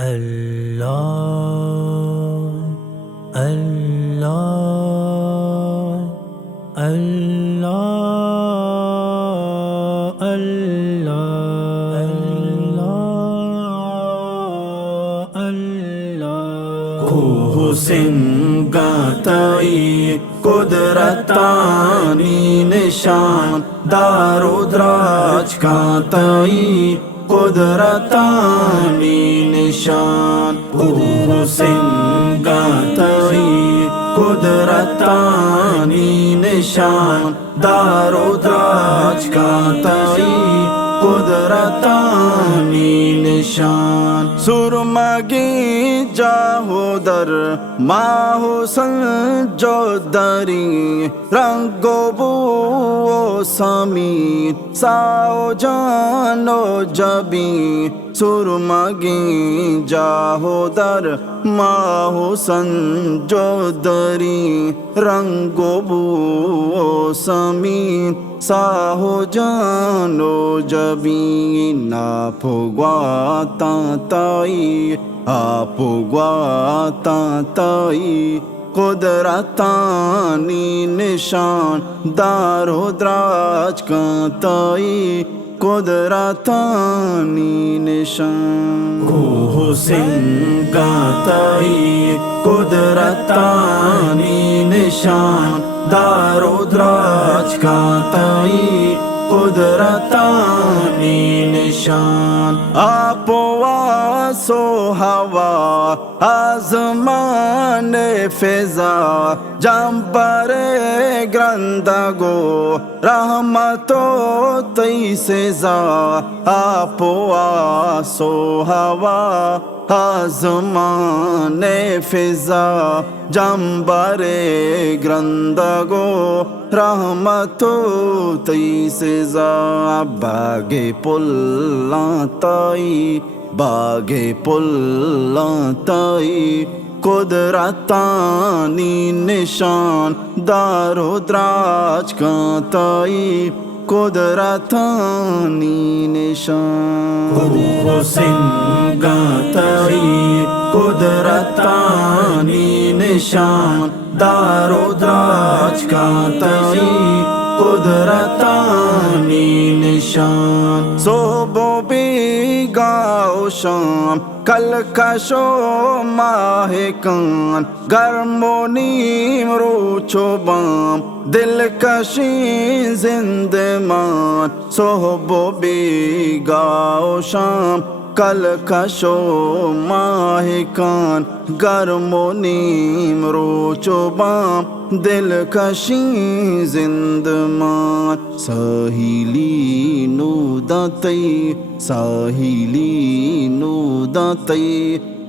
अल्लाह अल्लाह अल्लाह अल्लाह अल्लाह अल्लाह हुसैन गाताई कुदरतानी निशान दारुद्राज गाताई कुदरतानी निशान हुसैन गाताई कुदरतानी निशान दारुद्राज गाताई कुदरतानी निशान सुरमगी जाहोदर माहो संजोदरी रंगोबू समी साओ जानो जबी सुरमगी जाहोदर माहो संजोदरी रंगोबू समी साहो जानो जबी ना फुगवाता ताई आप ग्वाता ताई कुदरतानी निशान दारुद्राज काताई कुदरतानी निशान हुसैन गाताई कुदरतानी निशान दारुद्राज काताई कुदरतानी निशान आपो आसो हवा आज़माने फिजा जंबरे ग्रंदगो रहमतो तई सेजा आपो आसो हवा आज़माने फिजा जंबरे ग्रंदगो रहमतो तई सेजा बागे पुल्ला ताई बागे पुल्ला ताई कुदरतानी निशान दारुद्राज काताई कुदरतानी निशान हुसैन गाताई कुदरतानी निशान दारुद्राज काताई कुदरतानी निशान सोबो गाओ शाम कल कशो माहे कान गर्मो नीम रोचो बाम दिल कशी जिंदमान सोहबो गाओ शाम कल कशो माहे कान गर्मो नीम रोचो बाम दिल कशी जिंदमान साहिली नूदतई साहिली नूदतई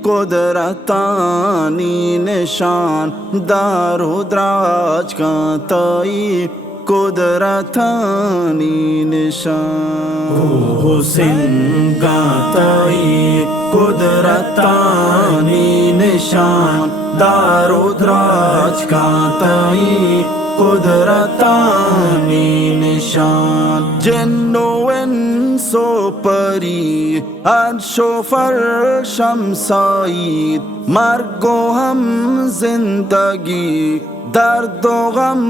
कुदरतानी निशान दारुद्राज काताई कुदरतानी निशान हुसैन गाताई कुदरतानी निशान दारुद्राज काताई कुदरतानी निशान जिन्नो इंसो परी अर्शो फर्शम साईद मर्गो हम जिंदगी दर्दो गम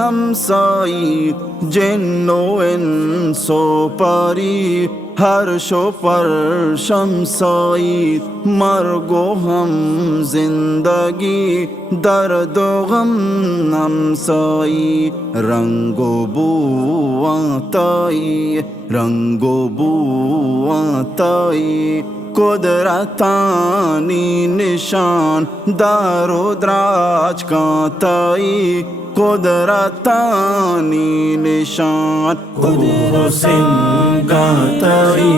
हम साईद जिन्नो इंसो परी हर्षो पर शमसाईद मर्गो हम जिंदगी दर्दो गम हम साईद रंगो बुआताई रंगो बुआताई कुदरतानी निशान दारुद्राज काताई कुदरतानी निशान हुसैन गाताई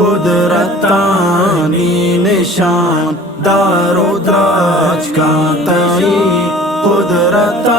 कुदरतानी निशान दारुद्राज काताई कुदरत